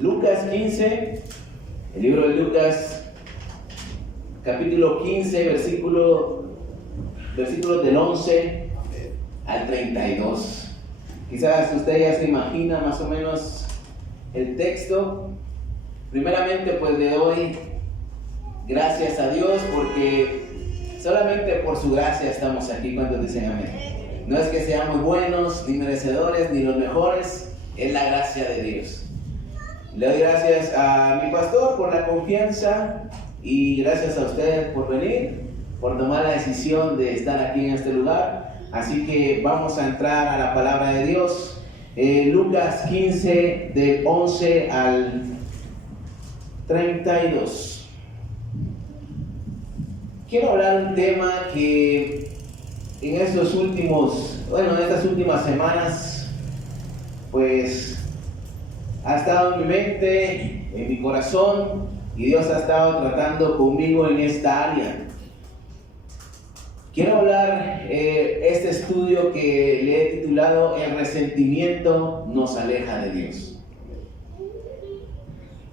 Lucas 15, el libro de Lucas, capítulo 15, versículos del 11 al 32. Quizás usted ya se imagina más o menos el texto. Primeramente, pues le doy gracias a Dios porque solamente por su gracia estamos aquí. Cuando dicen amén. No es que seamos buenos, ni merecedores, ni los mejores, es la gracia de Dios. Le doy gracias a mi pastor por la confianza y gracias a ustedes por venir, por tomar la decisión de estar aquí en este lugar. Así que vamos a entrar a la palabra de Dios. Lucas 15, del 11 al 32. Quiero hablar un tema que en estas últimas semanas, pues ha estado en mi mente, en mi corazón, y Dios ha estado tratando conmigo en esta área. Quiero hablar este estudio que le he titulado El resentimiento nos aleja de Dios.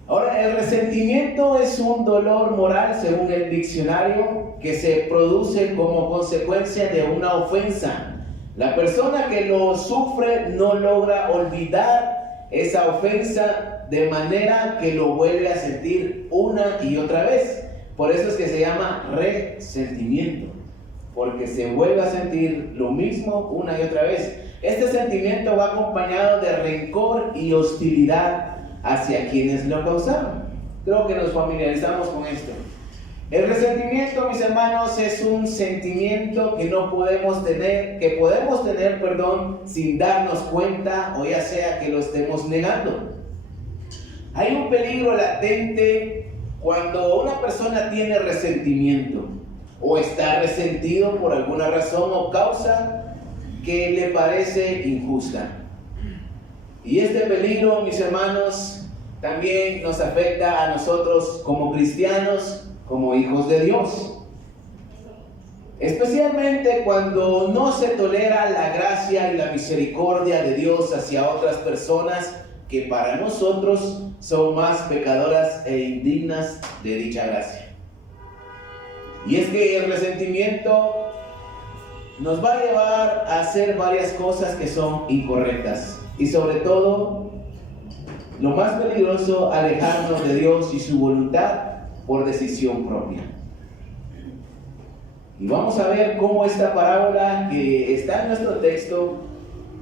Ahora, el resentimiento es un dolor moral, según el diccionario, que se produce como consecuencia de una ofensa. La persona que lo sufre no logra olvidar esa ofensa de manera que lo vuelve a sentir una y otra vez. Por eso es que se llama resentimiento, porque se vuelve a sentir lo mismo una y otra vez. Este sentimiento va acompañado de rencor y hostilidad hacia quienes lo causaron. Creo que nos familiarizamos con esto. El resentimiento, mis hermanos, es un sentimiento que podemos tener, sin darnos cuenta, o ya sea que lo estemos negando. Hay un peligro latente cuando una persona tiene resentimiento o está resentido por alguna razón o causa que le parece injusta. Y este peligro, mis hermanos, también nos afecta a nosotros como cristianos, como hijos de Dios. Especialmente cuando no se tolera la gracia y la misericordia de Dios hacia otras personas que para nosotros son más pecadoras e indignas de dicha gracia. Y es que el resentimiento nos va a llevar a hacer varias cosas que son incorrectas. Y sobre todo, lo más peligroso, alejarnos de Dios y su voluntad por decisión propia. Y vamos a ver cómo esta parábola que está en nuestro texto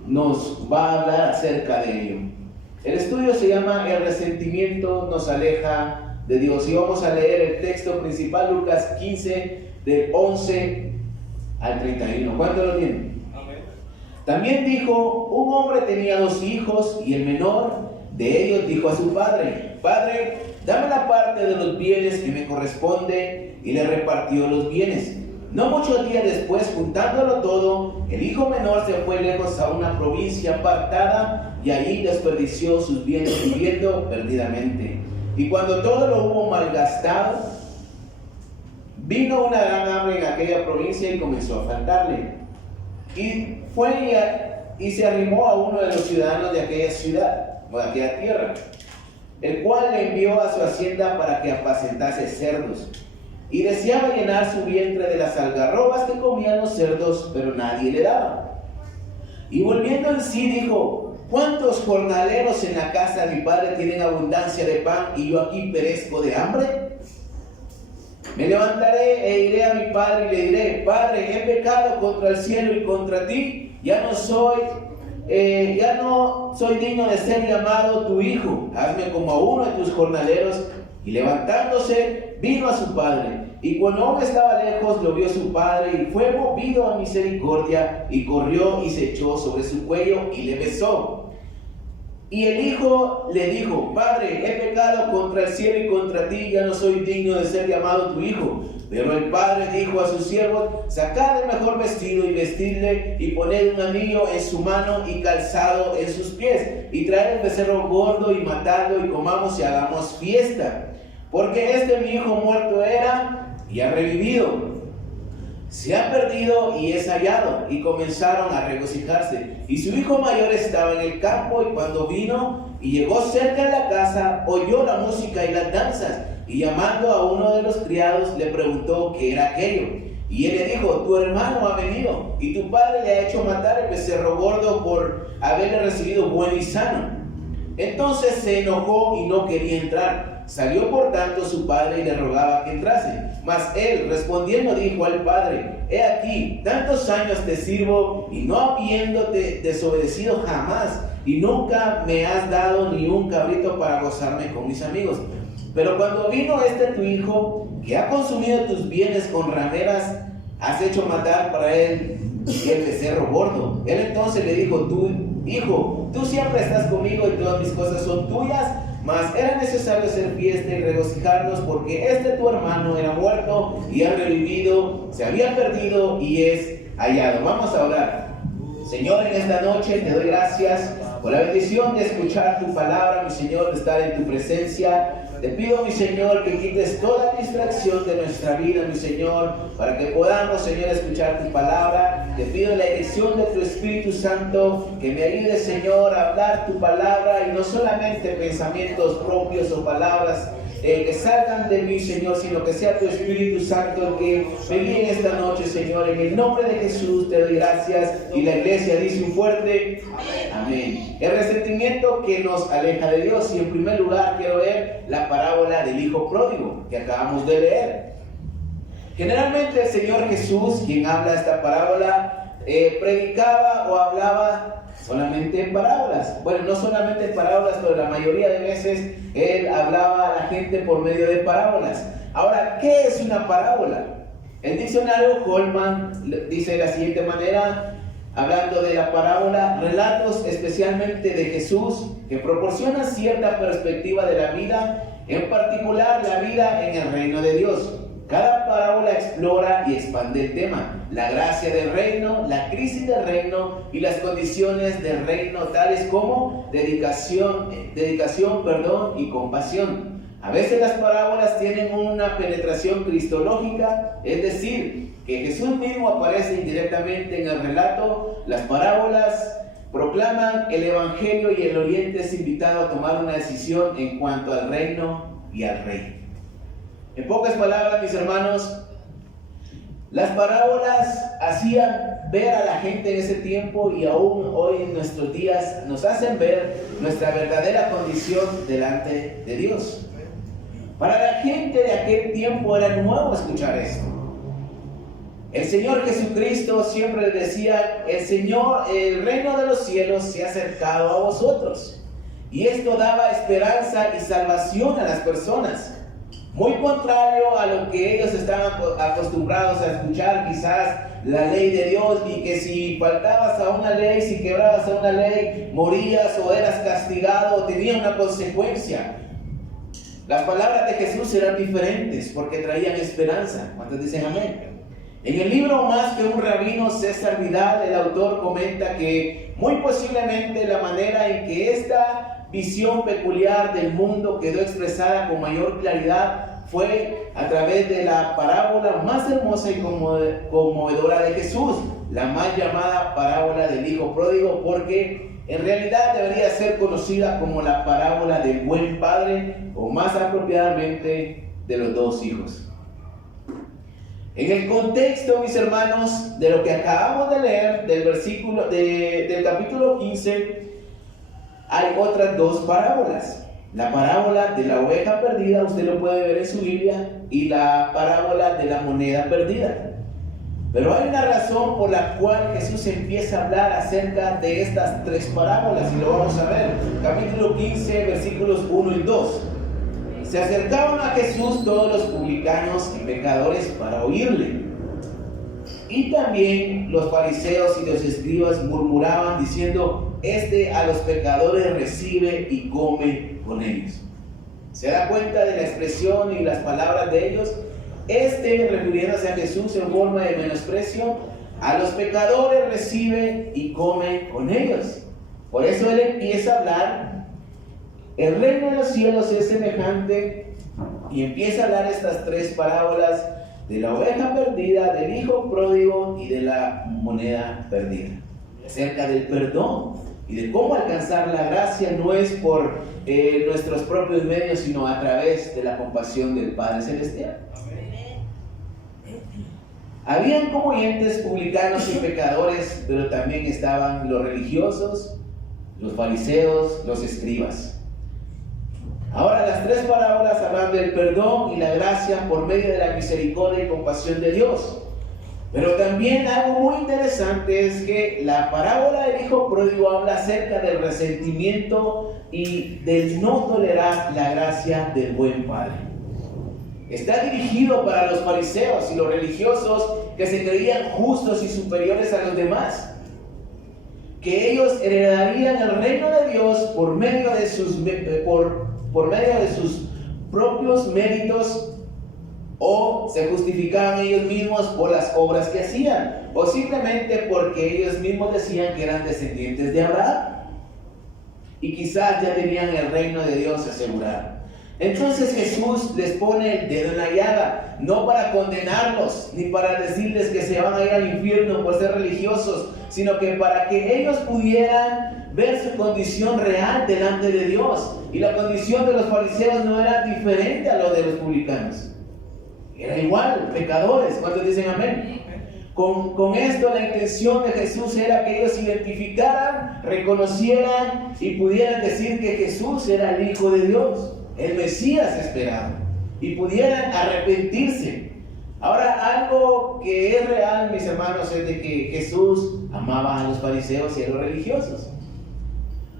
nos va a hablar acerca de ello. El estudio se llama El resentimiento nos aleja de Dios. Y vamos a leer el texto principal, Lucas 15, del 11 al 31. ¿Cuánto lo tienen? Amén. También dijo: un hombre tenía 2 hijos, y el menor de ellos dijo a su padre: Padre, dame la parte de los bienes que me corresponde, y le repartió los bienes. No muchos días después, juntándolo todo, el hijo menor se fue lejos a una provincia apartada, y allí desperdició sus bienes viviendo perdidamente. Y cuando todo lo hubo malgastado, vino una gran hambre en aquella provincia y comenzó a faltarle. Y fue y se arrimó a uno de los ciudadanos de aquella ciudad, o de aquella tierra, el cual le envió a su hacienda para que apacentase cerdos. Y deseaba llenar su vientre de las algarrobas que comían los cerdos, pero nadie le daba. Y volviendo en sí dijo: ¿cuántos jornaleros en la casa de mi padre tienen abundancia de pan, y yo aquí perezco de hambre? Me levantaré e iré a mi padre y le diré: Padre, he pecado contra el cielo y contra ti, ya no soy digno de ser llamado tu hijo. Hazme como a uno de tus jornaleros. Y levantándose, vino a su padre. Y cuando aún estaba lejos, lo vio su padre, y fue movido a misericordia, y corrió y se echó sobre su cuello y le besó. Y el hijo le dijo: Padre, he pecado contra el cielo y contra ti, ya no soy digno de ser llamado tu hijo. Pero el padre dijo a sus siervos: sacad el mejor vestido y vestidle, y poned un anillo en su mano y calzado en sus pies, y traed el becerro gordo y matadlo, y comamos y hagamos fiesta. Porque mi hijo muerto era y ha revivido, se ha perdido y es hallado. Y comenzaron a regocijarse. Y su hijo mayor estaba en el campo, y cuando vino y llegó cerca de la casa, oyó la música y las danzas, y llamando a uno de los criados le preguntó qué era aquello. Y él le dijo: tu hermano ha venido, y tu padre le ha hecho matar el becerro gordo por haberle recibido bueno y sano. Entonces se enojó y no quería entrar. Salió por tanto su padre y le rogaba que entrase. Mas él respondiendo dijo al padre: he aquí, tantos años te sirvo, y no habiéndote desobedecido jamás, y nunca me has dado ni un cabrito para gozarme con mis amigos. Pero cuando vino tu hijo, que ha consumido tus bienes con rameras, has hecho matar para él el becerro gordo. Él entonces le dijo: hijo, tú siempre estás conmigo y todas mis cosas son tuyas, mas era necesario hacer fiesta y regocijarnos, porque tu hermano era muerto y ha revivido, se había perdido y es hallado. Vamos a orar. Señor, en esta noche te doy gracias por la bendición de escuchar tu palabra, mi Señor, de estar en tu presencia. Te pido, mi Señor, que quites toda distracción de nuestra vida, mi Señor, para que podamos, Señor, escuchar tu palabra. Te pido la dirección de tu Espíritu Santo, que me ayude, Señor, a hablar tu palabra, y no solamente pensamientos propios o palabras que salgan de mí, Señor, sino que sea tu Espíritu Santo el que me guíe en esta noche, Señor. En el nombre de Jesús te doy gracias. Y la iglesia dice un fuerte amén. El resentimiento que nos aleja de Dios. Y en primer lugar quiero ver la parábola del hijo pródigo que acabamos de leer. Generalmente el Señor Jesús, quien habla esta parábola, predicaba o hablaba solamente en parábolas. Bueno, no solamente en parábolas, pero la mayoría de veces Él hablaba a la gente por medio de parábolas. Ahora, ¿qué es una parábola? El diccionario Holman dice de la siguiente manera, hablando de la parábola: relatos especialmente de Jesús que proporcionan cierta perspectiva de la vida, en particular la vida en el reino de Dios. Cada parábola explora y expande el tema: la gracia del reino, la crisis del reino y las condiciones del reino, tales como dedicación, y compasión. A veces las parábolas tienen una penetración cristológica, es decir, que Jesús mismo aparece indirectamente en el relato. Las parábolas proclaman el evangelio y el oyente es invitado a tomar una decisión en cuanto al reino y al rey. En pocas palabras, mis hermanos, las parábolas hacían ver a la gente en ese tiempo, y aún hoy en nuestros días nos hacen ver nuestra verdadera condición delante de Dios. Para la gente de aquel tiempo era nuevo escuchar esto. El Señor Jesucristo siempre les decía: el reino de los cielos se ha acercado a vosotros. Y esto daba esperanza y salvación a las personas. Muy contrario a lo que ellos estaban acostumbrados a escuchar, quizás la ley de Dios, y que si faltabas a una ley, si quebrabas a una ley, morías o eras castigado o tenía una consecuencia. Las palabras de Jesús eran diferentes porque traían esperanza. ¿Cuántos dicen amén? En el libro Más que un rabino, César Vidal, el autor, comenta que muy posiblemente la manera en que esta visión peculiar del mundo quedó expresada con mayor claridad fue a través de la parábola más hermosa y conmovedora de Jesús, la mal llamada parábola del hijo pródigo, porque en realidad debería ser conocida como la parábola del buen padre, o más apropiadamente de los dos hijos. En el contexto, mis hermanos, de lo que acabamos de leer del capítulo 15, hay otras dos parábolas. La parábola de la oveja perdida, usted lo puede ver en su Biblia, y la parábola de la moneda perdida. Pero hay una razón por la cual Jesús empieza a hablar acerca de estas tres parábolas, y lo vamos a ver. Capítulo 15, versículos 1 y 2. Se acercaban a Jesús todos los publicanos y pecadores para oírle. Y también los fariseos y los escribas murmuraban diciendo: a los pecadores recibe y come con ellos. ¿Se da cuenta de la expresión y las palabras de ellos? Refiriéndose a Jesús en forma de menosprecio, a los pecadores recibe y come con ellos. Por eso Él empieza a hablar: el reino de los cielos es semejante, y empieza a hablar estas tres parábolas de la oveja perdida, del hijo pródigo y de la moneda perdida. Acerca del perdón y de cómo alcanzar la gracia no es por nuestros propios medios, sino a través de la compasión del Padre Celestial. Habían como oyentes publicanos y pecadores, pero también estaban los religiosos, los fariseos, los escribas. Ahora las tres parábolas hablan del perdón y la gracia por medio de la misericordia y compasión de Dios. Pero también algo muy interesante es que la parábola del hijo pródigo habla acerca del resentimiento y del no tolerar la gracia del buen padre. Está dirigido para los fariseos y los religiosos que se creían justos y superiores a los demás, que ellos heredarían el reino de Dios por medio de sus propios méritos, o se justificaban ellos mismos por las obras que hacían, o simplemente porque ellos mismos decían que eran descendientes de Abraham y quizás ya tenían el reino de Dios asegurado. Entonces Jesús les pone el dedo en la llaga, no para condenarlos ni para decirles que se van a ir al infierno por ser religiosos, sino que para que ellos pudieran ver su condición real delante de Dios. Y la condición de los fariseos no era diferente a lo de los publicanos, era igual, pecadores. ¿Cuántos dicen amén? Con esto la intención de Jesús era que ellos identificaran, reconocieran y pudieran decir que Jesús era el Hijo de Dios, el Mesías esperado, y pudieran arrepentirse. Ahora, algo que es real, mis hermanos, es de que Jesús amaba a los fariseos y a los religiosos,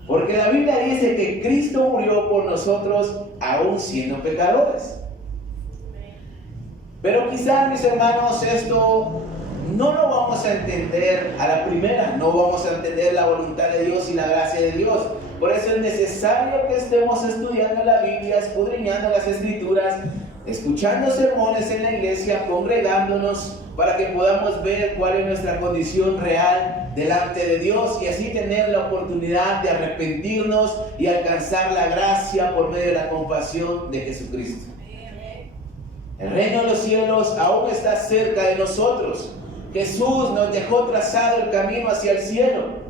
porque la Biblia dice que Cristo murió por nosotros aún siendo pecadores. Pero quizás, mis hermanos, esto no lo vamos a entender a la primera, no vamos a entender la voluntad de Dios y la gracia de Dios. Por eso es necesario que estemos estudiando la Biblia, escudriñando las Escrituras, escuchando sermones en la iglesia, congregándonos, para que podamos ver cuál es nuestra condición real delante de Dios y así tener la oportunidad de arrepentirnos y alcanzar la gracia por medio de la compasión de Jesucristo. El reino de los cielos aún está cerca de nosotros. Jesús nos dejó trazado el camino hacia el cielo.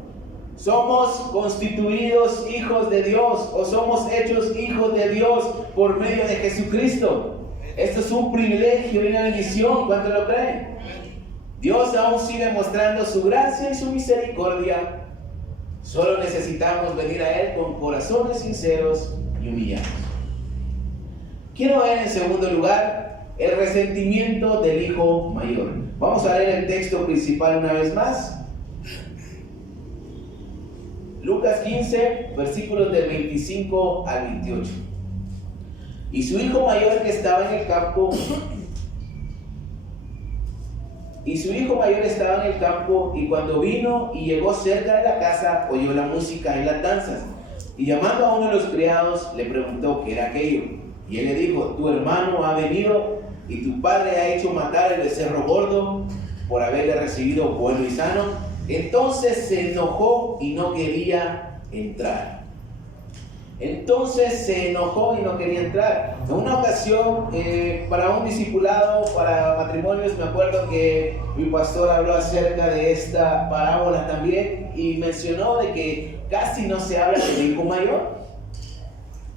Somos constituidos hijos de Dios, o somos hechos hijos de Dios por medio de Jesucristo. Esto es un privilegio y una bendición. ¿Cuántos lo creen? Dios aún sigue mostrando su gracia y su misericordia. Solo necesitamos venir a Él con corazones sinceros y humillados. Quiero ver en segundo lugar el resentimiento del hijo mayor. Vamos a leer el texto principal una vez más. Lucas 15, versículos del 25 al 28. Y su hijo mayor que estaba en el campo, y cuando vino y llegó cerca de la casa, oyó la música y las danzas. Y llamando a uno de los criados, le preguntó qué era aquello. Y él le dijo: tu hermano ha venido y tu padre ha hecho matar el becerro gordo por haberle recibido bueno y sano. Entonces se enojó y no quería entrar. En una ocasión, para un discipulado, para matrimonios, me acuerdo que mi pastor habló acerca de esta parábola también y mencionó de que casi no se habla del hijo mayor.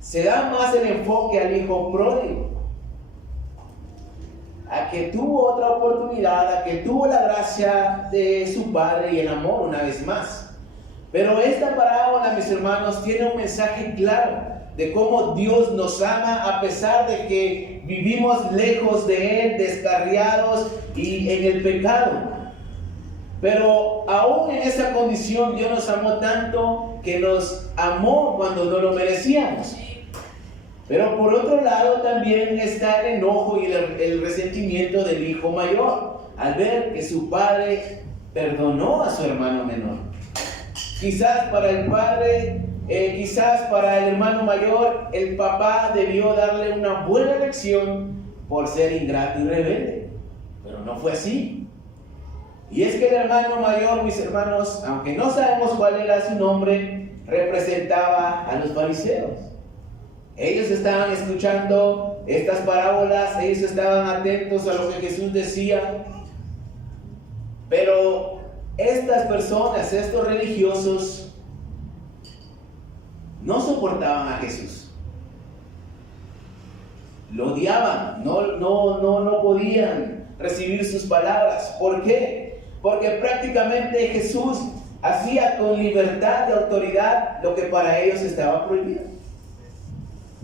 Se da más el enfoque al hijo pródigo, a que tuvo otra oportunidad, a que tuvo la gracia de su padre y el amor una vez más. Pero esta parábola, mis hermanos, tiene un mensaje claro de cómo Dios nos ama a pesar de que vivimos lejos de Él, descarriados y en el pecado. Pero aún en esa condición Dios nos amó tanto que nos amó cuando no lo merecíamos. Pero por otro lado también está el enojo y el resentimiento del hijo mayor al ver que su padre perdonó a su hermano menor. Quizás para el padre, quizás para el hermano mayor, el papá debió darle una buena lección por ser ingrato y rebelde. Pero no fue así. Y es que el hermano mayor, mis hermanos, aunque no sabemos cuál era su nombre, representaba a los fariseos. Ellos estaban escuchando estas parábolas, ellos estaban atentos a lo que Jesús decía, pero estas personas, estos religiosos, no soportaban a Jesús. Lo odiaban, no podían recibir sus palabras. ¿Por qué? Porque prácticamente Jesús hacía con libertad de autoridad lo que para ellos estaba prohibido.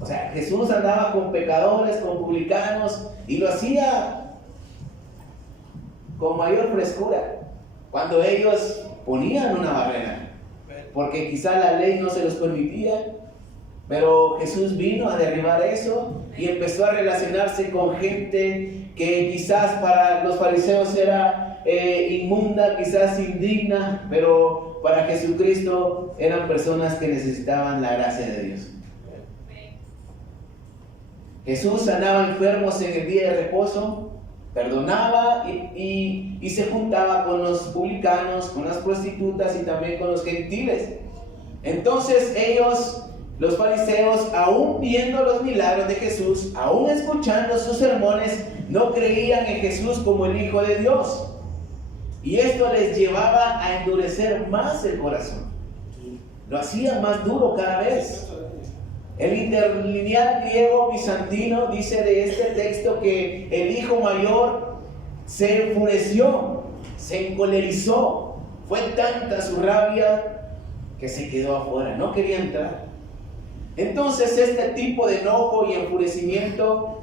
O sea, Jesús andaba con pecadores, con publicanos, y lo hacía con mayor frescura cuando ellos ponían una barrera, porque quizá la ley no se los permitía. Pero Jesús vino a derribar eso y empezó a relacionarse con gente que quizás para los fariseos era inmunda, quizás indigna, pero para Jesucristo eran personas que necesitaban la gracia de Dios. Jesús sanaba enfermos en el día de reposo, perdonaba y se juntaba con los publicanos, con las prostitutas y también con los gentiles. Entonces ellos, los fariseos, aún viendo los milagros de Jesús, aún escuchando sus sermones, no creían en Jesús como el Hijo de Dios. Y esto les llevaba a endurecer más el corazón. Lo hacía más duro cada vez. El interlineal griego bizantino dice de este texto que el hijo mayor se enfureció, se encolerizó. Fue tanta su rabia que se quedó afuera, no quería entrar. Entonces este tipo de enojo y enfurecimiento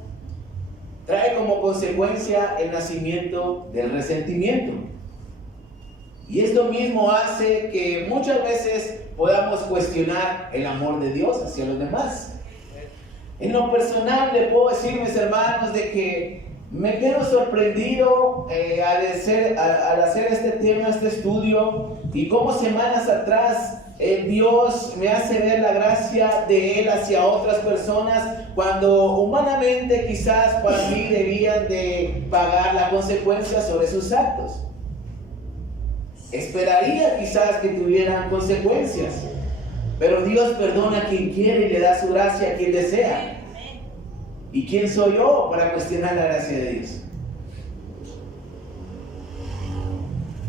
trae como consecuencia el nacimiento del resentimiento. Y esto mismo hace que muchas veces podamos cuestionar el amor de Dios hacia los demás. En lo personal le puedo decir, mis hermanos, de que me quedo sorprendido al hacer este tema, este estudio, y cómo semanas atrás Dios me hace ver la gracia de Él hacia otras personas, cuando humanamente quizás para mí debían de pagar la consecuencia sobre sus actos. Esperaría quizás que tuvieran consecuencias, pero Dios perdona a quien quiere y le da su gracia a quien desea. ¿Y quién soy yo para cuestionar la gracia de Dios?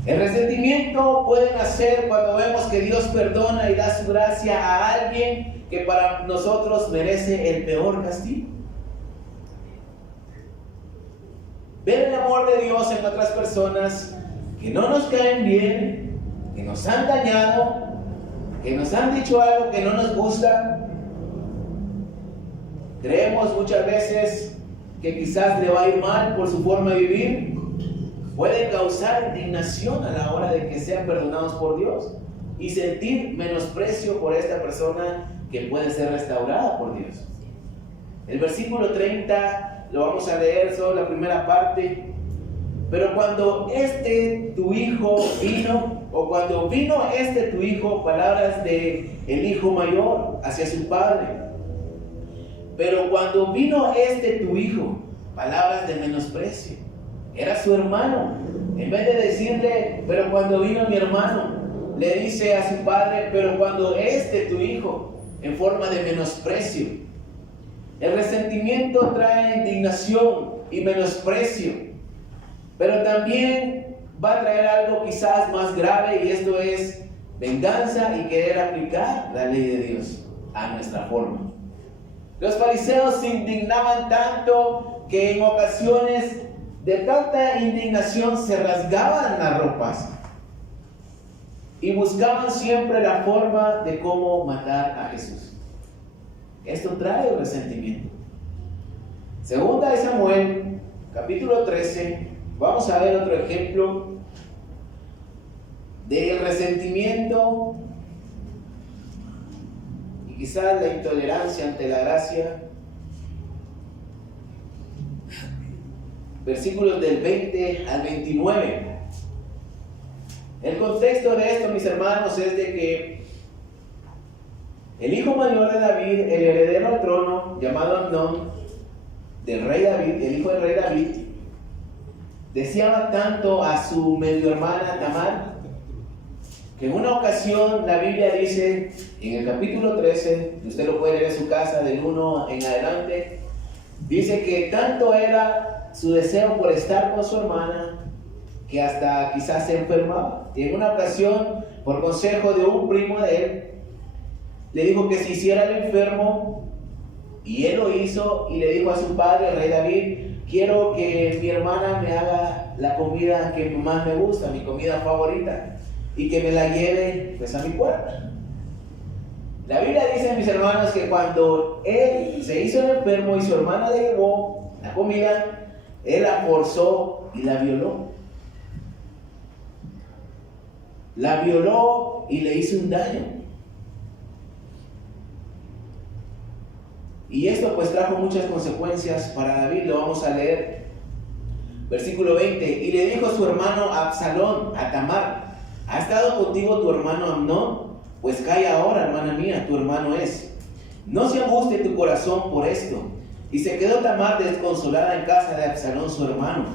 El resentimiento puede nacer cuando vemos que Dios perdona y da su gracia a alguien que para nosotros merece el peor castigo. Ver el amor de Dios en otras personas que no nos caen bien, que nos han dañado, que nos han dicho algo que no nos gusta. Creemos muchas veces que quizás le va a ir mal por su forma de vivir. Puede causar indignación a la hora de que sean perdonados por Dios y sentir menosprecio por esta persona que puede ser restaurada por Dios. El versículo 30 lo vamos a leer, solo la primera parte. Pero cuando tu hijo vino, o cuando vino tu hijo, palabras de el hijo mayor hacia su padre. Pero cuando vino tu hijo, palabras de menosprecio. Era su hermano. En vez de decirle, pero cuando vino mi hermano, le dice a su padre, pero cuando tu hijo, en forma de menosprecio. El resentimiento trae indignación y menosprecio. Pero también va a traer algo quizás más grave, y esto es venganza y querer aplicar la ley de Dios a nuestra forma. Los fariseos se indignaban tanto que en ocasiones de tanta indignación se rasgaban las ropas y buscaban siempre la forma de cómo matar a Jesús. Esto trae resentimiento. Segunda de Samuel, capítulo 13. Vamos a ver otro ejemplo del resentimiento y quizás la intolerancia ante la gracia. Versículos del 20 al 29. El contexto de esto, mis hermanos, es de que el hijo mayor de David, el heredero al trono, llamado Amnón, del rey David, el hijo del rey David, deseaba tanto a su medio hermana Tamar, que en una ocasión la Biblia dice, en el capítulo 13, usted lo puede leer en su casa del 1 en adelante, Dice que tanto era su deseo por estar con su hermana que hasta quizás se enfermaba. Y en una ocasión, por consejo de un primo de él, le dijo que se hiciera el enfermo, y él lo hizo y le dijo a su padre, el rey David: quiero que mi hermana me haga la comida que más me gusta, mi comida favorita, y que me la lleve pues a mi puerta. La Biblia dice, mis hermanos, que cuando él se hizo el enfermo y su hermana le llevó la comida, él la forzó y la violó. La violó y le hizo un daño. Y esto pues trajo muchas consecuencias para David. Lo vamos a leer. Versículo 20. Y le dijo su hermano Absalón a Tamar: ¿ha estado contigo tu hermano Amnón? Pues calla ahora, hermana mía, tu hermano es. No se anguste tu corazón por esto. Y se quedó Tamar desconsolada en casa de Absalón su hermano.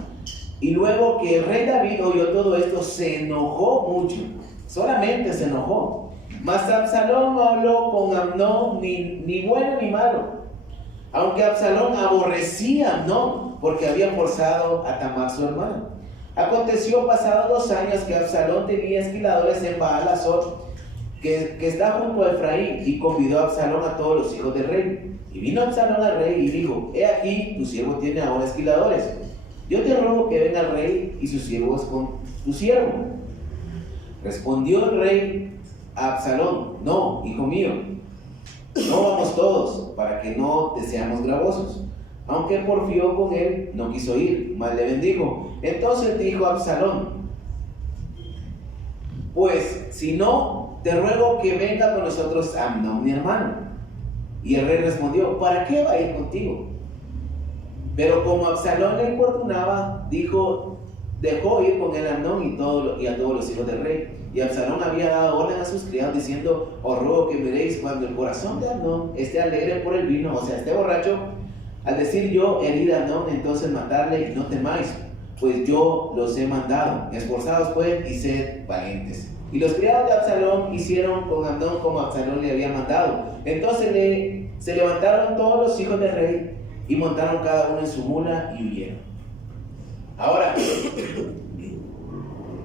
Y luego que el rey David oyó todo esto, se enojó mucho. Solamente se enojó. Mas Absalón no habló con Amnón ni bueno ni malo. Aunque Absalón aborrecía a Amnón porque había forzado a Tamar su hermana. Aconteció pasados 2 años que Absalón tenía esquiladores en Baal-Hazor, que está junto a Efraín, y convidó a Absalón a todos los hijos del rey. Y vino Absalón al rey y dijo: he aquí, tu siervo tiene ahora esquiladores. Yo te ruego que venga el rey y sus siervos con tu siervo. Respondió el rey a Absalón: no, hijo mío, no vamos todos, para que no te seamos gravosos. Aunque porfió con él, no quiso ir, mas le bendijo. Entonces dijo Absalón: pues si no, te ruego que venga con nosotros Amnón, mi hermano. Y el rey respondió: ¿para qué va a ir contigo? Pero como Absalón le importunaba, dejó ir con él a Amnón y a todos los hijos del rey. Y Absalón había dado orden a sus criados diciendo: os ruego que miréis cuando el corazón de Amnón esté alegre por el vino, o sea, esté borracho, al decir yo: herid a Amnón, entonces matarle, y no temáis, pues yo los he mandado. Esforzaos pues y sed valientes. Y los criados de Absalón hicieron con Amnón como Absalón le había mandado. Entonces se levantaron todos los hijos del rey y montaron cada uno en su mula y huyeron. Ahora,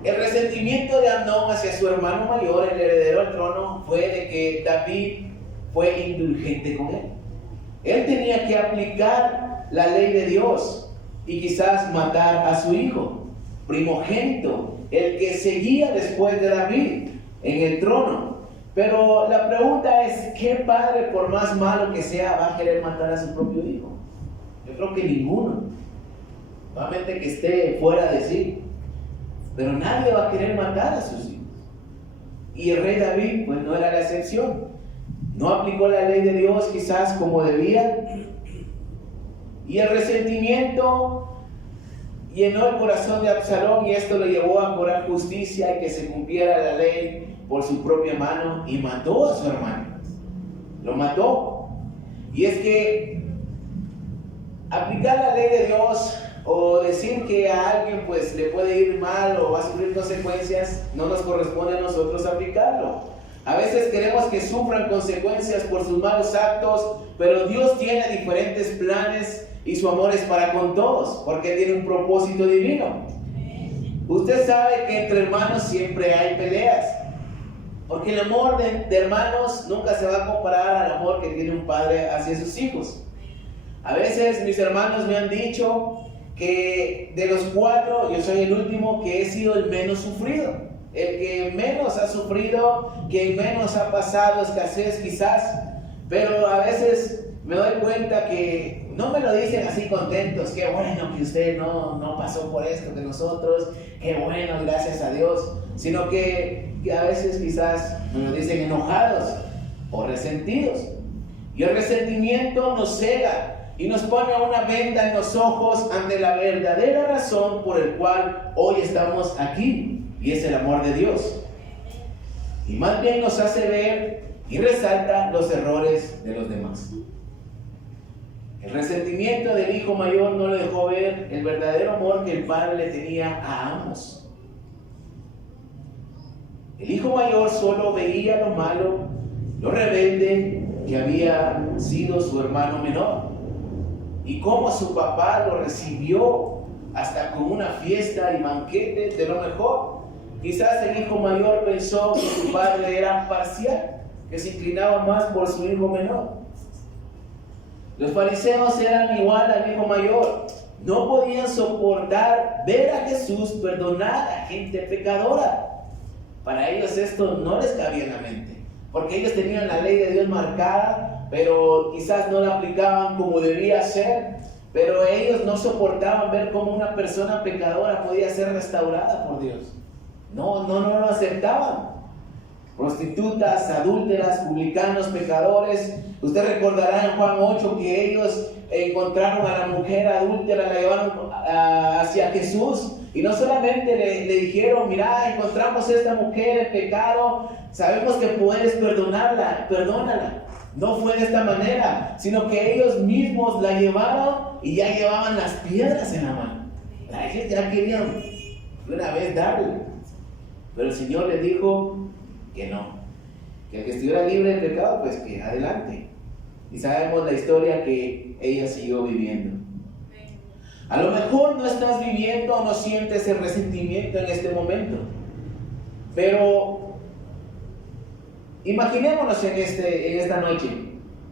el resentimiento de Amnón hacia su hermano mayor, el heredero al trono, fue de que David fue indulgente con él. Él tenía que aplicar la ley de Dios y quizás matar a su hijo primogénito, el que seguía después de David en el trono. Pero la pregunta es: ¿qué padre, por más malo que sea, va a querer matar a su propio hijo? Yo creo que ninguno, solamente que esté fuera de sí. Pero nadie va a querer matar a sus hijos. Y el rey David pues no era la excepción. No aplicó la ley de Dios quizás como debía. Y el resentimiento llenó el corazón de Absalón, y esto lo llevó a cobrar justicia y que se cumpliera la ley por su propia mano, y mató a su hermano. Lo mató. Y es que aplicar la ley de Dios o decir que a alguien pues le puede ir mal o va a sufrir consecuencias, no nos corresponde a nosotros aplicarlo. A veces queremos que sufran consecuencias por sus malos actos, pero Dios tiene diferentes planes y su amor es para con todos, porque tiene un propósito divino. Usted sabe que entre hermanos siempre hay peleas, porque el amor de hermanos nunca se va a comparar al amor que tiene un padre hacia sus hijos. A veces mis hermanos me han dicho que de los 4 yo soy el último que he sido el menos sufrido, el que menos ha sufrido, quien menos ha pasado escasez quizás. Pero a veces me doy cuenta que no me lo dicen así contentos: qué bueno que usted no pasó por esto que nosotros, qué bueno, gracias a Dios. Sino que a veces quizás me lo dicen enojados o resentidos. Y el resentimiento nos cega y nos pone una venda en los ojos ante la verdadera razón por el cual hoy estamos aquí, y es el amor de Dios. Y más bien nos hace ver y resalta los errores de los demás. El resentimiento del hijo mayor no le dejó ver el verdadero amor que el padre le tenía a ambos. El hijo mayor solo veía lo malo, lo rebelde que había sido su hermano menor. y cómo su papá lo recibió hasta con una fiesta y banquete de lo mejor. Quizás el hijo mayor pensó que su padre era parcial, que se inclinaba más por su hijo menor. Los fariseos eran igual al hijo mayor. No podían soportar ver a Jesús perdonar a gente pecadora. Para ellos esto no les cabía en la mente, porque ellos tenían la ley de Dios marcada, pero quizás no la aplicaban como debía ser. Pero ellos no soportaban ver cómo una persona pecadora podía ser restaurada por Dios. No lo aceptaban. Prostitutas, adúlteras, publicanos, pecadores. Usted recordará en Juan 8 que ellos encontraron a la mujer adúltera, la llevaron hacia Jesús. Y no solamente le dijeron, mira, encontramos a esta mujer en pecado, sabemos que puedes perdonarla, perdónala. No fue de esta manera, sino que ellos mismos la llevaron y ya llevaban las piedras en la mano. Ellos ya querían de una vez darle. Pero el Señor le dijo que no, que el que estuviera libre de pecado, pues que adelante. Y sabemos la historia que ella siguió viviendo. A lo mejor no estás viviendo o no sientes el resentimiento en este momento, pero imaginémonos en esta noche,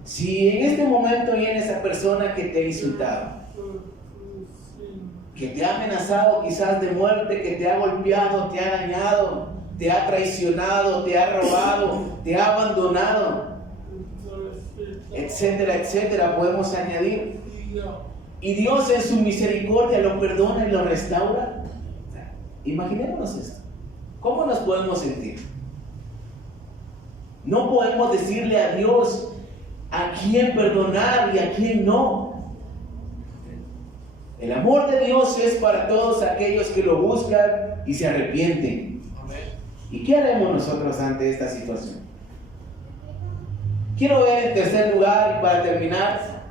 si en este momento viene esa persona que te ha insultado, que te ha amenazado quizás de muerte, que te ha golpeado, te ha dañado, te ha traicionado, te ha robado, te ha abandonado, etcétera, etcétera, podemos añadir. Y Dios en su misericordia lo perdona y lo restaura. Imaginémonos esto. ¿Cómo nos podemos sentir? No podemos decirle a Dios a quién perdonar y a quién no. El amor de Dios es para todos aquellos que lo buscan y se arrepienten. ¿Y qué haremos nosotros ante esta situación? Quiero ver en tercer lugar, y para terminar,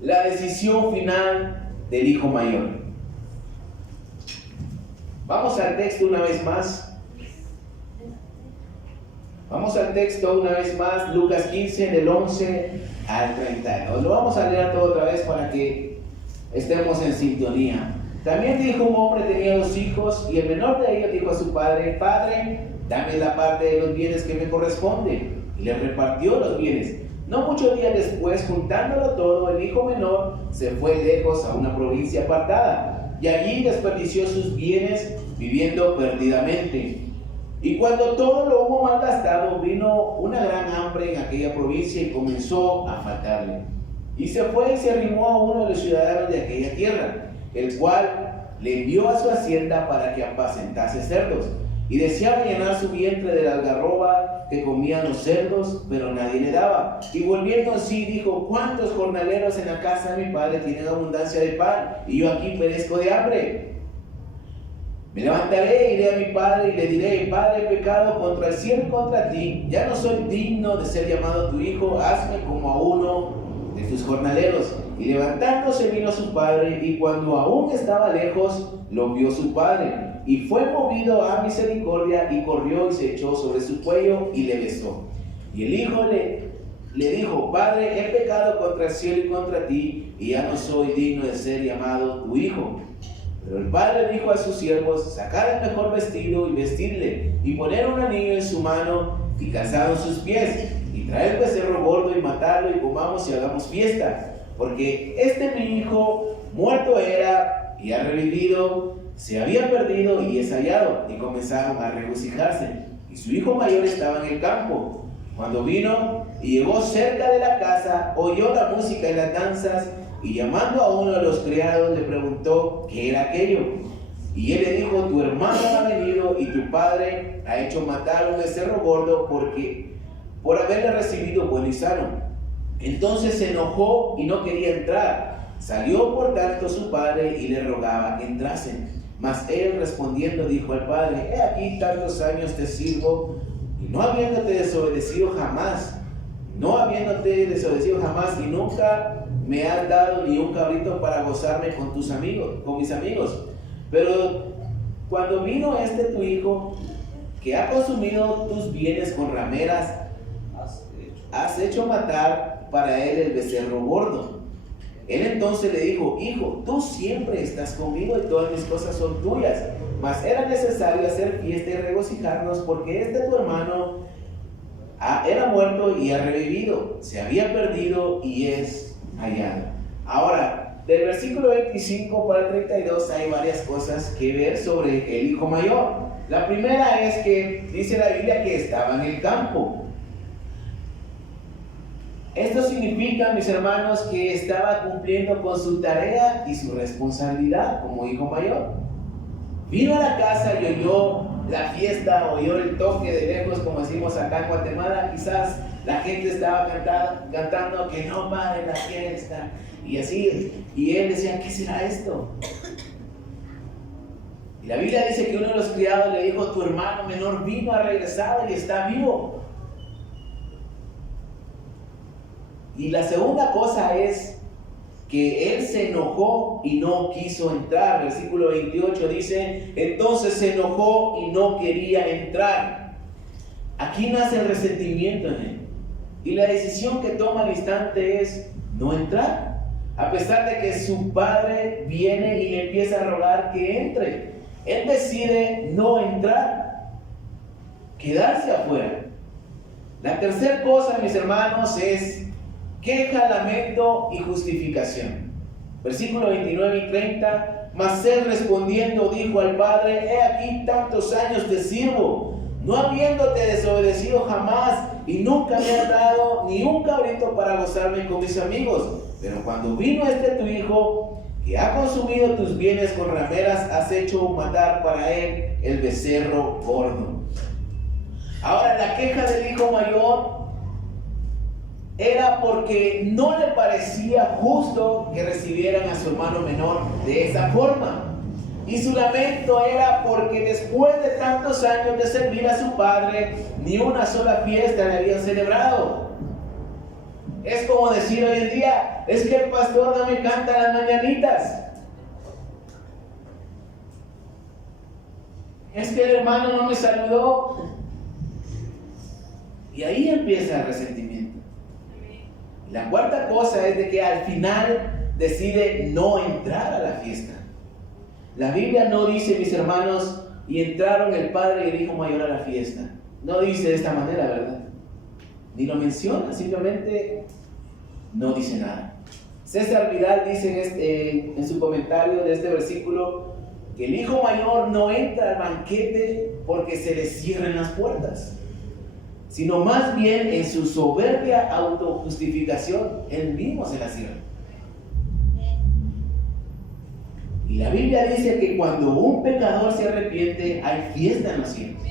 la decisión final del hijo mayor. Vamos al texto una vez más. Vamos al texto una vez más, Lucas 15, del 11 al 32. Lo vamos a leer todo otra vez para que estemos en sintonía. También dijo un hombre tenía 2 hijos, y el menor de ellos dijo a su padre: Padre, dame la parte de los bienes que me corresponde. Y le repartió los bienes. No muchos días después, juntándolo todo, el hijo menor se fue lejos a una provincia apartada, y allí desperdició sus bienes viviendo perdidamente. Y cuando todo lo hubo malgastado, vino una gran hambre en aquella provincia y comenzó a faltarle. Y se fue y se arrimó a uno de los ciudadanos de aquella tierra, el cual le envió a su hacienda para que apacentase cerdos. Y deseaba llenar su vientre de la algarroba que comían los cerdos, pero nadie le daba. Y volviendo en sí dijo: ¿Cuántos jornaleros en la casa de mi padre tienen abundancia de pan, y yo aquí perezco de hambre? Me levantaré, iré a mi padre y le diré: Padre, he pecado contra el cielo y contra ti, ya no soy digno de ser llamado tu hijo, hazme como a uno de tus jornaleros. Y levantándose vino su padre, y cuando aún estaba lejos, lo vio su padre, y fue movido a misericordia, y corrió y se echó sobre su cuello y le besó. Y el hijo le dijo: Padre, he pecado contra el cielo y contra ti, y ya no soy digno de ser llamado tu hijo. Pero el padre dijo a sus siervos: Sacad el mejor vestido y vestidle, y poner un anillo en su mano y calzado en sus pies, y traed el becerro gordo y matadlo, y comamos y hagamos fiesta. Porque mi hijo muerto era y ha revivido, se había perdido y es hallado. Y comenzaron a regocijarse. Y su hijo mayor estaba en el campo. Cuando vino y llegó cerca de la casa, oyó la música y las danzas, y llamando a uno de los criados le preguntó qué era aquello. Y él le dijo: Tu hermano ha venido y tu padre ha hecho matar un becerro gordo por haberle recibido bueno y sano. Entonces se enojó y no quería entrar. Salió por tanto su padre y le rogaba que entrasen. Mas él respondiendo dijo al padre: He aquí tantos años te sirvo, y no habiéndote desobedecido jamás, y nunca me has dado ni un cabrito para gozarme con mis amigos. Pero cuando vino tu hijo, que ha consumido tus bienes con rameras, has hecho matar para él el becerro gordo. Él entonces le dijo: hijo, tú siempre estás conmigo y todas mis cosas son tuyas, mas era necesario hacer fiesta y regocijarnos, porque tu hermano era muerto y ha revivido, se había perdido y es hallado. Ahora, del versículo 25 para el 32 hay varias cosas que ver sobre el hijo mayor. La primera es que dice la Biblia que estaba en el campo. Esto significa, mis hermanos, que estaba cumpliendo con su tarea y su responsabilidad como hijo mayor. Vino a la casa y oyó la fiesta, oyó el toque de lejos, como decimos acá en Guatemala. Quizás la gente estaba cantando que no pare la fiesta y así. Y él decía: ¿qué será esto? Y la Biblia dice que uno de los criados le dijo: tu hermano menor vino, ha regresado y está vivo. Y la segunda cosa es que él se enojó y no quiso entrar. Versículo 28 dice: entonces se enojó y no quería entrar. Aquí nace el resentimiento en él. Y la decisión que toma al instante es no entrar. A pesar de que su padre viene y le empieza a rogar que entre, él decide no entrar, quedarse afuera. La tercera cosa, mis hermanos, es queja, lamento y justificación. Versículos 29 y 30. Mas él respondiendo dijo al padre: he aquí tantos años te sirvo, no habiéndote desobedecido jamás, y nunca me has dado ni un cabrito para gozarme con mis amigos. Pero cuando vino tu hijo, que ha consumido tus bienes con rameras, has hecho matar para él el becerro gordo. Ahora, la queja del hijo mayor era porque no le parecía justo que recibieran a su hermano menor de esa forma. Y su lamento era porque después de tantos años de servir a su padre, ni una sola fiesta le habían celebrado. Es como decir hoy en día: es que el pastor no me canta las mañanitas. Es que el hermano no me saludó. Y ahí empieza el resentimiento. La cuarta cosa es de que al final decide no entrar a la fiesta. La Biblia no dice, mis hermanos, y entraron el padre y el hijo mayor a la fiesta. No dice de esta manera, ¿verdad? Ni lo menciona, simplemente no dice nada. César Vidal dice en su comentario de este versículo que el hijo mayor no entra al banquete porque se le cierren las puertas, sino más bien en su soberbia autojustificación, él mismo se la cierra. Y la Biblia dice que cuando un pecador se arrepiente, hay fiesta en los cielos.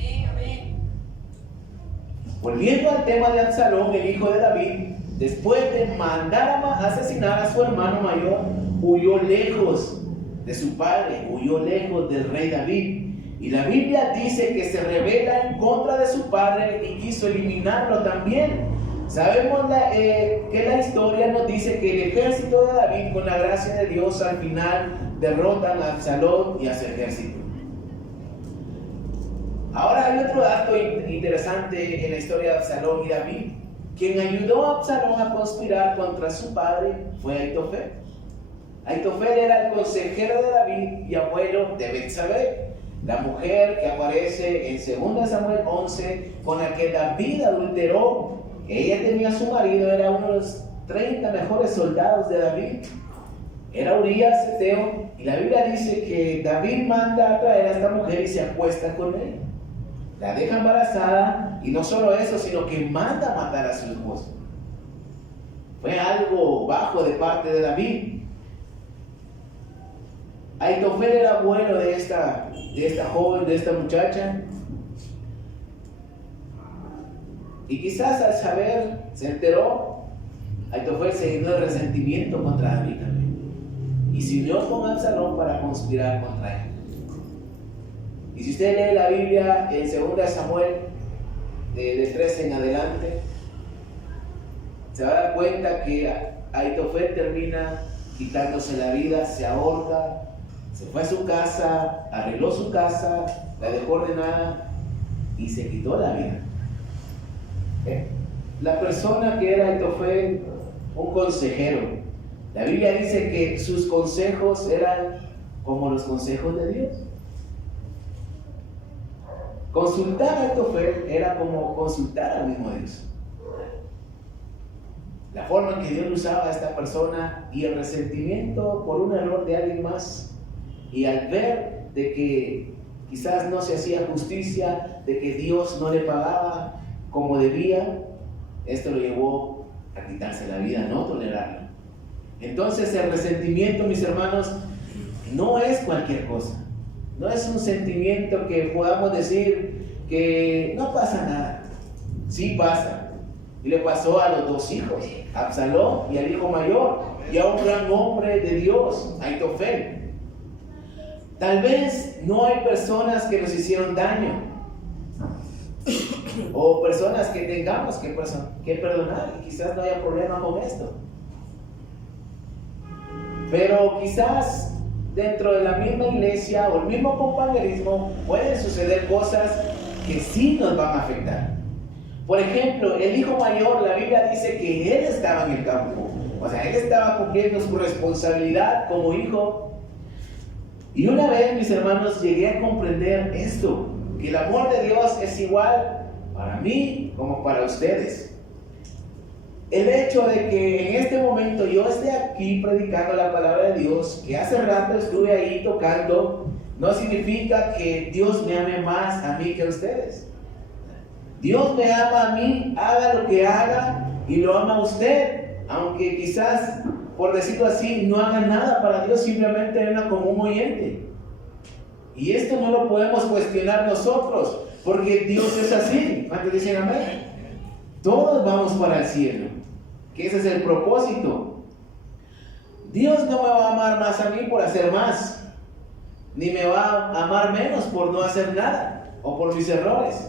Volviendo al tema de Absalón, el hijo de David, después de mandar a asesinar a su hermano mayor, huyó lejos de su padre, huyó lejos del rey David. Y la Biblia dice que se rebela en contra de su padre y quiso eliminarlo también. Sabemos que la historia nos dice que el ejército de David, con la gracia de Dios, al final derrotan a Absalón y a su ejército. Ahora hay otro dato interesante en la historia de Absalón y David. Quien ayudó a Absalón a conspirar contra su padre fue Aitofel. Aitofel era el consejero de David y abuelo de Betsabé, la mujer que aparece en 2 Samuel 11, con la que David adulteró. Ella tenía a su marido, era uno de los 30 mejores soldados de David. Era Urías Eteo, y la Biblia dice que David manda a traer a esta mujer y se acuesta con él. La deja embarazada, y no solo eso, sino que manda a matar a su esposo. Fue algo bajo de parte de David. Aitofel era abuelo de esta joven, de esta muchacha. Y quizás al saber, se enteró, Aitofel se llenó de resentimiento contra David también. Y se unió con Absalón para conspirar contra él. Y si usted lee la Biblia en 2 Samuel, de 13 en adelante, se va a dar cuenta que Aitofel termina quitándose la vida, se ahorca, se fue a su casa, arregló su casa, la dejó ordenada y se quitó la vida. La persona que era Aitofel, un consejero, La Biblia dice que sus consejos eran como los consejos de Dios. Consultar a Aitofel era como consultar al mismo Dios. La forma en que Dios usaba a esta persona y el resentimiento por un error de alguien más, y al ver de que quizás no se hacía justicia, de que Dios no le pagaba como debía, esto lo llevó a quitarse la vida, a no tolerarlo. Entonces el resentimiento, mis hermanos, no es cualquier cosa. No es un sentimiento que podamos decir que no pasa nada. Sí pasa. Y le pasó a los dos hijos, a Absalón y al hijo mayor, y a un gran hombre de Dios, Aitofel. Tal vez no hay personas que nos hicieron daño, o personas que tengamos que perdonar, y quizás no haya problema con esto. Pero quizás dentro de la misma iglesia o el mismo compañerismo pueden suceder cosas que sí nos van a afectar. Por ejemplo, el hijo mayor, la Biblia dice que él estaba en el campo. O sea, él estaba cumpliendo su responsabilidad como hijo. Y una vez, mis hermanos, llegué a comprender esto, que el amor de Dios es igual para mí como para ustedes. El hecho de que en este momento yo esté aquí predicando la palabra de Dios, que hace rato estuve ahí tocando, no significa que Dios me ame más a mí que a ustedes. Dios me ama a mí, haga lo que haga, y lo ama a usted, aunque quizás, por decirlo así, no haga nada para Dios, simplemente venga como un oyente. Y esto no lo podemos cuestionar nosotros, porque Dios es así. ¿Cuántos dicen amén? Todos vamos para el cielo, que ese es el propósito. Dios no me va a amar más a mí por hacer más, ni me va a amar menos por no hacer nada o por mis errores.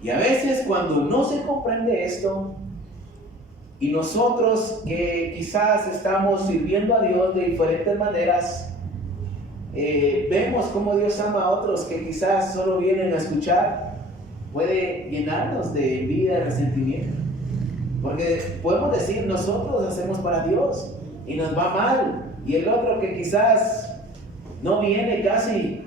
Y a veces cuando no se comprende esto, y nosotros que quizás estamos sirviendo a Dios de diferentes maneras, vemos cómo Dios ama a otros que quizás solo vienen a escuchar, puede llenarnos de envidia y resentimiento. Porque podemos decir, nosotros hacemos para Dios y nos va mal, y el otro que quizás no viene casi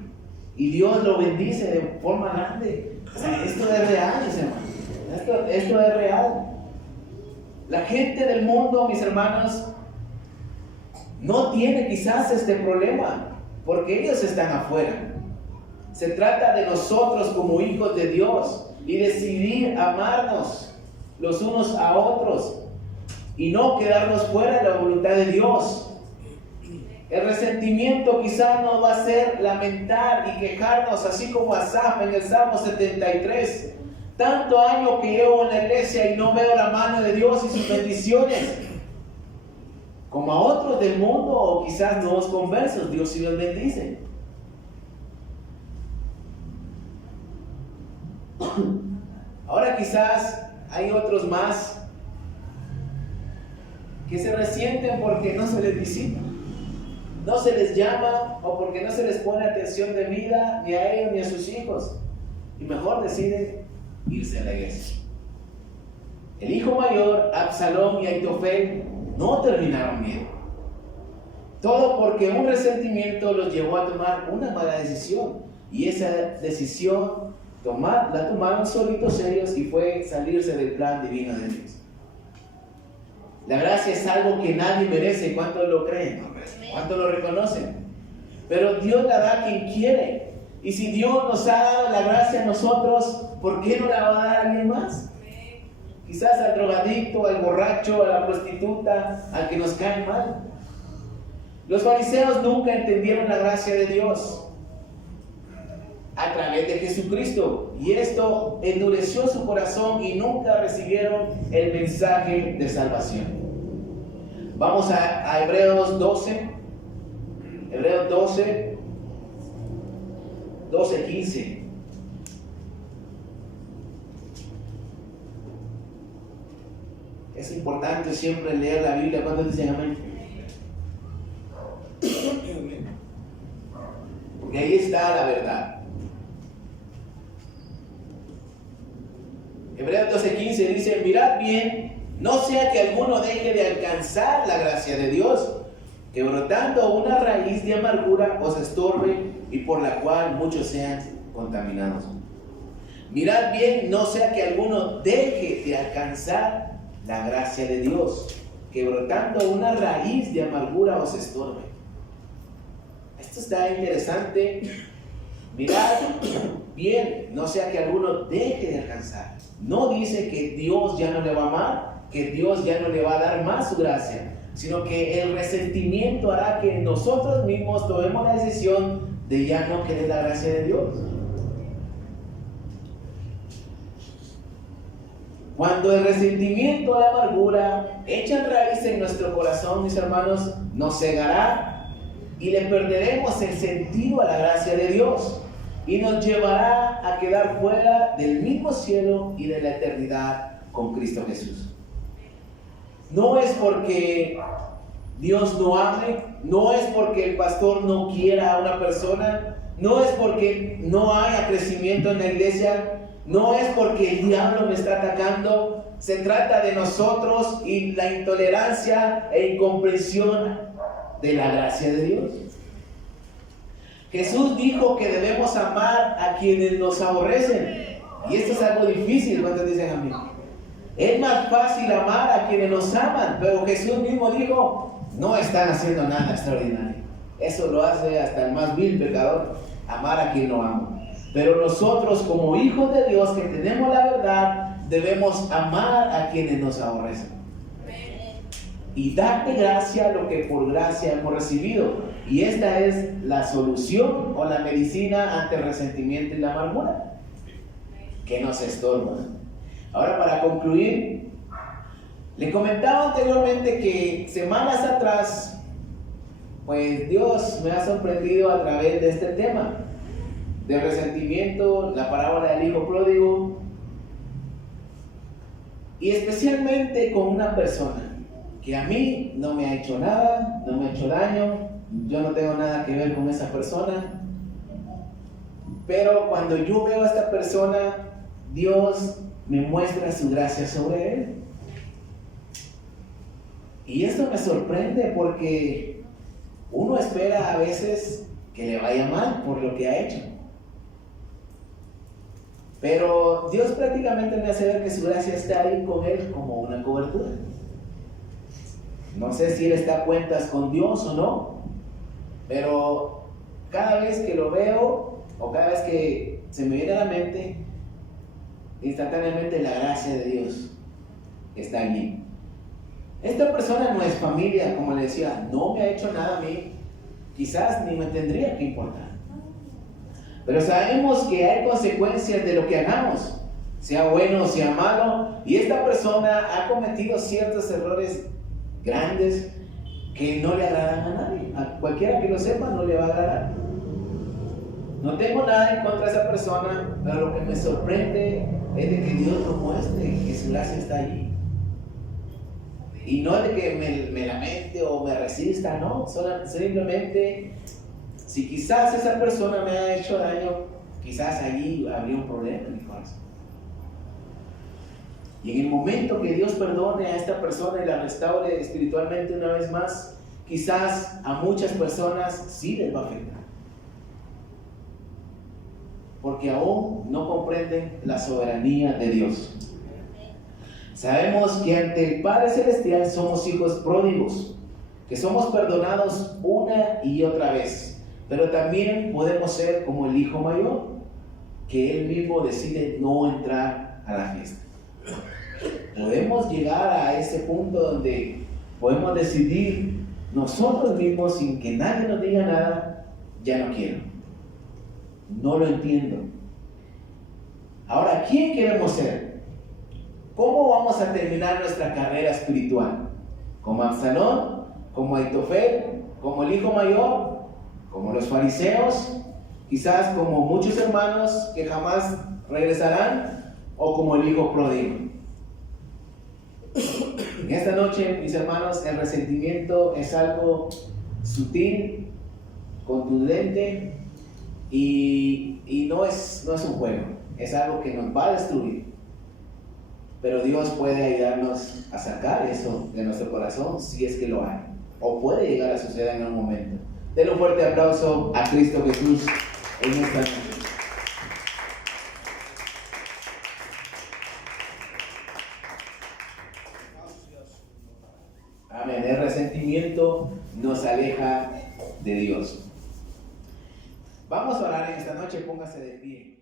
y Dios lo bendice de forma grande. O sea, esto es real, mis hermanos. Esto es real. La gente del mundo, mis hermanos, no tiene quizás este problema, porque ellos están afuera. Se trata de nosotros como hijos de Dios y decidir amarnos los unos a otros y no quedarnos fuera de la voluntad de Dios. El resentimiento quizás nos va a hacer lamentar y quejarnos, así como Asaf en el Salmo 73. Tanto año que llevo en la iglesia y no veo la mano de Dios y sus bendiciones. Como a otros del mundo o quizás nuevos conversos, Dios sí los bendice. Ahora quizás hay otros más que se resienten porque no se les visita, no se les llama, o porque no se les pone atención debida ni a ellos ni a sus hijos, y mejor deciden irse a la iglesia. El hijo mayor, Absalón y Aitofel, no terminaron bien. Todo porque un resentimiento los llevó a tomar una mala decisión, y esa decisión la tomaron solitos ellos, y fue salirse del plan divino de Dios. La gracia es algo que nadie merece. ¿Cuántos lo creen? ¿Cuántos lo reconocen? Pero Dios la da a quien quiere. Y si Dios nos ha dado la gracia a nosotros, ¿por qué no la va a dar a alguien más? Quizás al drogadicto, al borracho, a la prostituta, al que nos cae mal. Los fariseos nunca entendieron la gracia de Dios a través de Jesucristo, y esto endureció su corazón y nunca recibieron el mensaje de salvación. Vamos a Hebreos 12, Hebreos 12, 15. Es importante siempre leer la Biblia. ¿Cuántos dicen amén? Porque ahí está la verdad. Hebreos 12:15 dice: mirad bien, no sea que alguno deje de alcanzar la gracia de Dios, que brotando una raíz de amargura os estorbe y por la cual muchos sean contaminados. Mirad bien, no sea que alguno deje de alcanzar la gracia de Dios, que brotando una raíz de amargura os estorbe. Esto está interesante. Mirad bien, no sea que alguno deje de alcanzar. No dice que Dios ya no le va a amar, que Dios ya no le va a dar más su gracia, sino que el resentimiento hará que nosotros mismos tomemos la decisión de ya no querer la gracia de Dios. Cuando el resentimiento o la amargura echan raíz en nuestro corazón, mis hermanos, nos cegará y le perderemos el sentido a la gracia de Dios y nos llevará a quedar fuera del mismo cielo y de la eternidad con Cristo Jesús. No es porque Dios no ame, no es porque el pastor no quiera a una persona, no es porque no haya crecimiento en la iglesia, no es porque el diablo me está atacando. Se trata de nosotros y la intolerancia e incomprensión de la gracia de Dios. Jesús dijo que debemos amar a quienes nos aborrecen, y esto es algo difícil. ¿Cuántos dicen amén? Es más fácil amar a quienes nos aman, pero Jesús mismo dijo, no están haciendo nada extraordinario. Eso lo hace hasta el más vil pecador, amar a quien no ama. Pero nosotros, como hijos de Dios que tenemos la verdad, debemos amar a quienes nos aborrecen y darte gracia lo que por gracia hemos recibido. Y esta es la solución o la medicina ante el resentimiento y la amargura que nos estorba. Ahora, para concluir, le comentaba anteriormente que semanas atrás, pues Dios me ha sorprendido a través de este tema de resentimiento, la parábola del hijo pródigo, y especialmente con una persona que a mí no me ha hecho nada, no me ha hecho daño, yo no tengo nada que ver con esa persona, pero cuando yo veo a esta persona, Dios me muestra su gracia sobre él. Y esto me sorprende porque uno espera a veces que le vaya mal por lo que ha hecho. Pero Dios prácticamente me hace ver que su gracia está ahí con él como una cobertura. No sé si él está a cuentas con Dios o no, pero cada vez que lo veo o cada vez que se me viene a la mente, instantáneamente la gracia de Dios está allí. Esta persona no es familia, como le decía, no me ha hecho nada a mí, quizás ni me tendría que importar. Pero sabemos que hay consecuencias de lo que hagamos, sea bueno o sea malo, y esta persona ha cometido ciertos errores grandes que no le agradan a nadie. A cualquiera que lo sepa no le va a agradar. No tengo nada en contra de esa persona, pero lo que me sorprende es de que Dios nos muestre que su gracia está allí. Y no de que me lamente o me resista, no, simplemente si quizás esa persona me ha hecho daño, quizás allí habría un problema en mi corazón. Y en el momento que Dios perdone a esta persona y la restaure espiritualmente una vez más, quizás a muchas personas sí les va a afectar, porque aún no comprenden la soberanía de Dios. Sabemos que ante el Padre Celestial somos hijos pródigos, que somos perdonados una y otra vez, pero también podemos ser como el hijo mayor, que él mismo decide no entrar a la fiesta. Podemos llegar a ese punto donde podemos decidir nosotros mismos, sin que nadie nos diga nada, ya no quiero, no lo entiendo. Ahora, ¿quién queremos ser? ¿Cómo vamos a terminar nuestra carrera espiritual? ¿Como Absalón? ¿Como Aitofel? ¿Como el hijo mayor? ¿Como los fariseos? Quizás como muchos hermanos que jamás regresarán, o como el hijo pródigo. En esta noche, mis hermanos, el resentimiento es algo sutil, contundente y no es un juego, es algo que nos va a destruir. Pero Dios puede ayudarnos a sacar eso de nuestro corazón si es que lo hay. O puede llegar a suceder en algún momento. Denle un fuerte aplauso a Cristo Jesús en esta noche. Amén. El resentimiento nos aleja de Dios. Vamos a orar en esta noche. Póngase de pie.